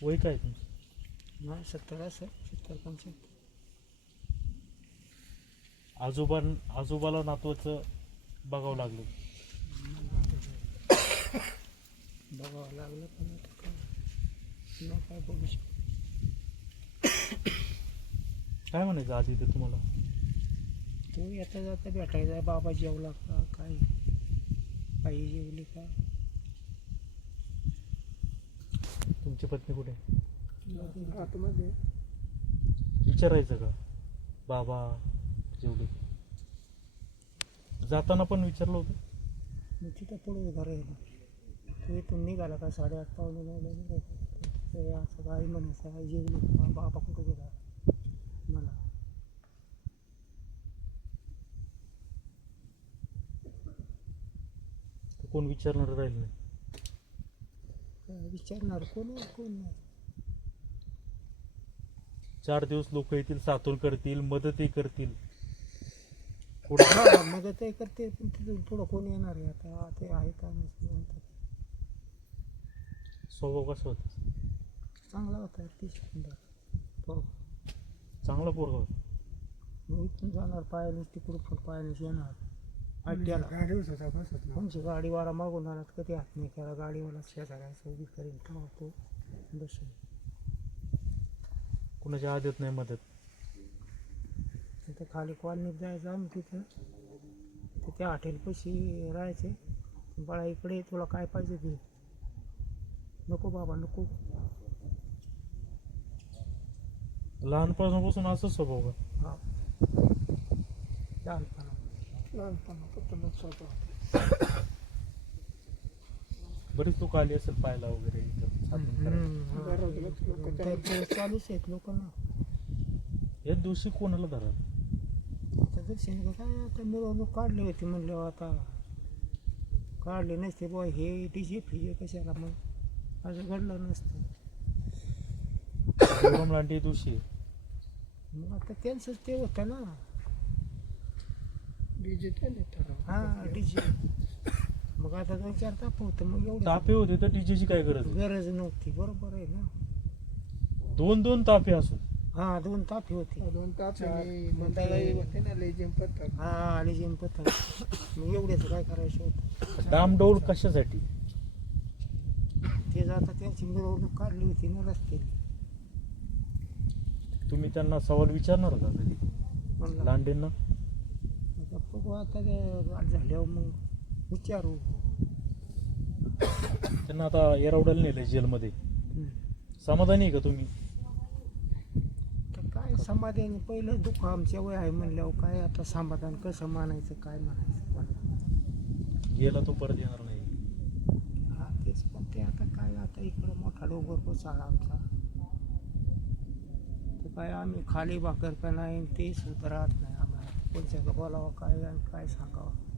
वय काय तुमचं? नाही सत्तर असं सत्तर पंच्याहत्तर आजोबा आजोबाला नातवाचं बघावं लागलं. बघावं लागलं पण आता काय? न काय बोलू शकतो काय म्हणायचं आधी ते तुम्हाला? तू येता जाता भेटायचा बाबा जेवला का काय? आई जेवली का? तुमची पत्नी कुठे? आतमध्ये. विचारायचं का? बाबा जेवढे. जाताना पण विचारलं होतं? मी तिथं पुढे उभा राहिलो. तू इथून निघाला का? साडेआठ निघायचं ते असं गाडी म्हणायचं आई जेवली का बाबा कुठं गेला? मला. कोण विचारणार राहील नाही. विचारणार कोण कोण नाही. चार दिवस लोक येतील सातून करतील मदतही करतील. पुढं हा मदतही करते पण तिथून पुढं कोण येणार आहे? आता ते आहे का नसते म्हणतात. स्वभाव कसा होता? चांगला होता ती सुंदर. बरोबर चांगला पोरगा होता. मग इथून जाणार पायानेच तिकडून पण पायानेच येणार. अड्ड्याला. गाडीवर होता बसत ना. कोणची गाडीवाला मागून आणत कधी हात नाही केला. गाडीवाला शेजाऱ्याचं उभी करीन. तेव्हा तो बसेल कुणाच्या आदत नाही मदत? तिथं खाली कॉलनीत जायचं आम्ही तिथं. तिथे हॉटेलपाशी राहायचे. बाळा इकडे तुला काय पाहिजे ते? नको बाबा नको. लहानपणापासून असंच स्वभाव का? हा. लहानपणा लहानपणापासून लक्षात बरेच लोक आले असेल पाहायला वगैरे करायला. चालूच आहेत लोकांना. या दिवशी कोणाला धरा दर्शन का काय आता मिरवणूक काढली होती म्हणल्यावर आता काढले नसते बुवा हे डीजे फिजे कशाला मग? असं घडलं नसतं. लांडे दिवशी. मग आता त्यांचंच ते होतं ना. डिजिटल हा डीजे मग आता दोन चार ताप होतं मग एवढं तापे होते तर डीजेची काय गरज आहे? गरज नव्हती बरोबर आहे ना? दोन दोन तापे असून. हा दोन ताफी होती. दोन ताप चार. आणि मंदाराई होते ना लेजिम पत्तर हा आली जिम पथक मग एवढ्याच काय करायचं होतं? डामडौल कशासाठी? ते जाता त्यांची मिरवणूक काढली होती ना रस्त्याने. तुम्ही त्यांना सवाल विचारणार का कधी? म्हणलं लांडेंना? बघू आता ते गाठ झाल्यावर मग विचारू. त्यांना आता येरवड्याला नेलंय जेलमध्ये. समाधानी आहे का तुम्ही? तर काय समाधान? पहिलं दुःख आमच्या वय आहे म्हणल्यावर काय आता समाधान कसं मानायचं काय म्हणायचं मला गेला तो परत येणार नाही. हा तेच पण ते आता काय आता इकडं मोठा डोंगर कोसळला आमचा. तर काय आम्ही खाली भाकर आहे आणि ते सुद्धा राहत नाही. कोणत्या बोलावं काय आणि काय सांगावं